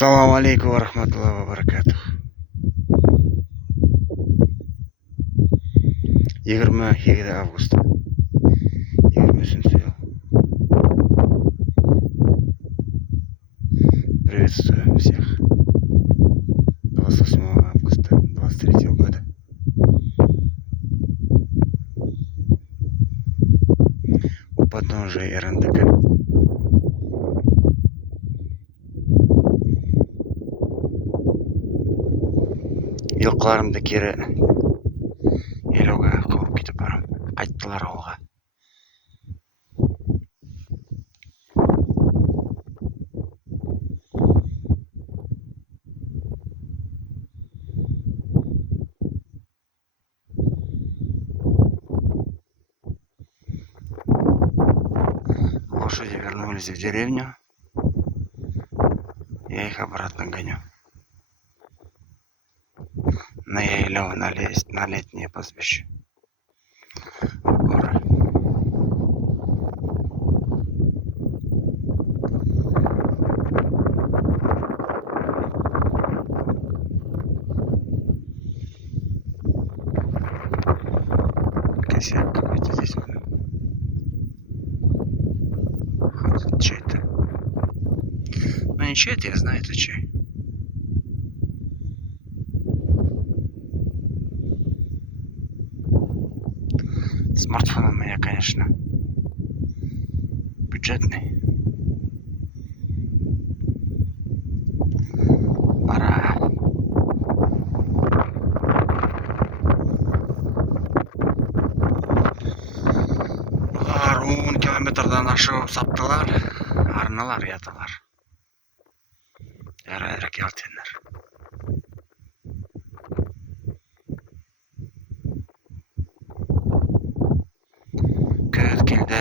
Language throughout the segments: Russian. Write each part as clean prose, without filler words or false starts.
Ассаламу алейкум ва рахматуллахи ва баракатух. 22 август 23 ел. Приветствую всех. 28 августа 23 года. У подножия РНДК. Йылқыларымды кері елуге қуып кетіп барамын. Қайттылар ауылға. Лошади вернулись в деревню. Я их обратно гоню. На Яйлов, на летнее пастбище. В горы. Косяк какой-то здесь вот. Ходит чей-то. Ну не чей-то, я знаю, это чей. Смартфон у меня, конечно, бюджетный. Пора. Бұлар 10 километрдан ашып саптылар. Арналар, яталар. Әрі келтендер. Көт келді.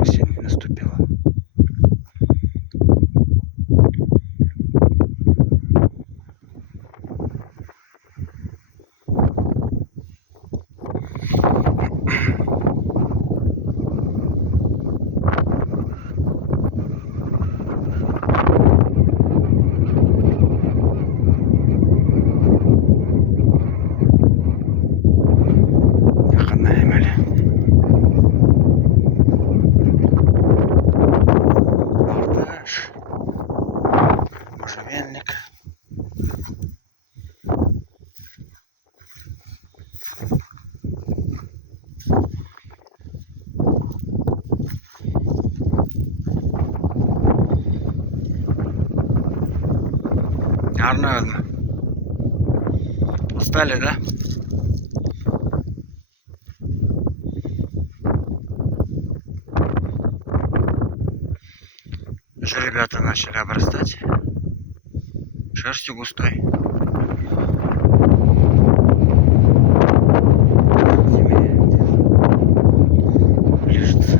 Осень наступила. Можжевельник. Гарно. Устали, да? Уже ребята начали обрастать шерстью густой. Лежится.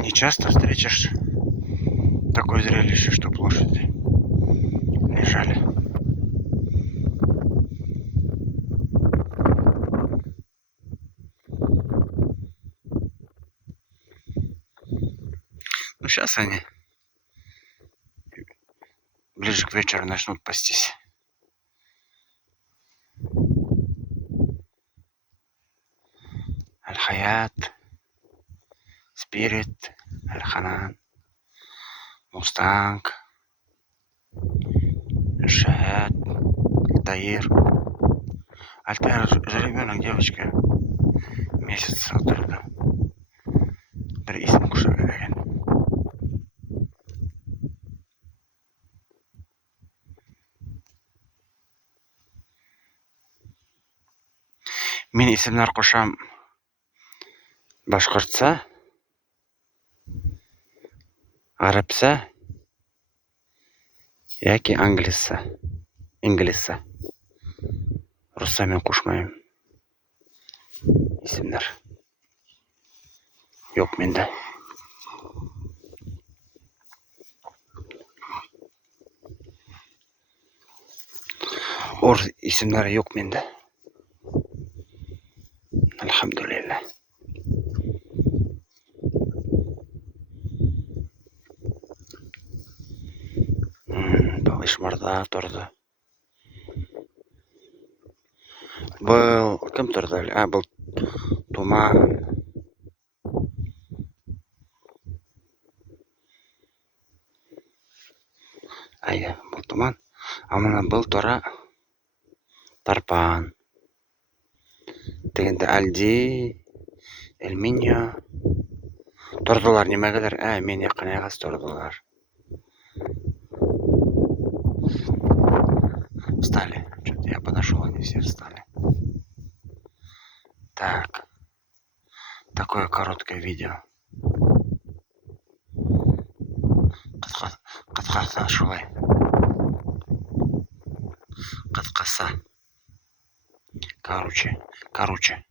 Не часто встретишь такое зрелище, чтоб лошади лежали. Ну сейчас они ближе к вечеру начнут пастись. Аль-Хаят, Спирит, Аль-Ханан, Мустанг, Шахад, Таир. Альтаир же ребенок, девочка. Месяц оттуда. Бір исім құшағы деген. Мен исімлер қошам башқұртса, арабса, яки англисса. Русса мен қошмайым исімлер. Yok mende. Or isimleri yok mende. Elhamdülillah. Ишмарда тұрды. Бұл кім тұрды? Бұл Туман. Бұл Туман. Мына бұл Тора Тарпан. Дегенде Әлди, Эльминьо. Тұрдылар немегелер? Мен яқын ағас тұрдылар. Встали. Что-то я подошел, они все встали. Так. Такое короткое видео. Қысқасы шулай. Қысқасы. Короче.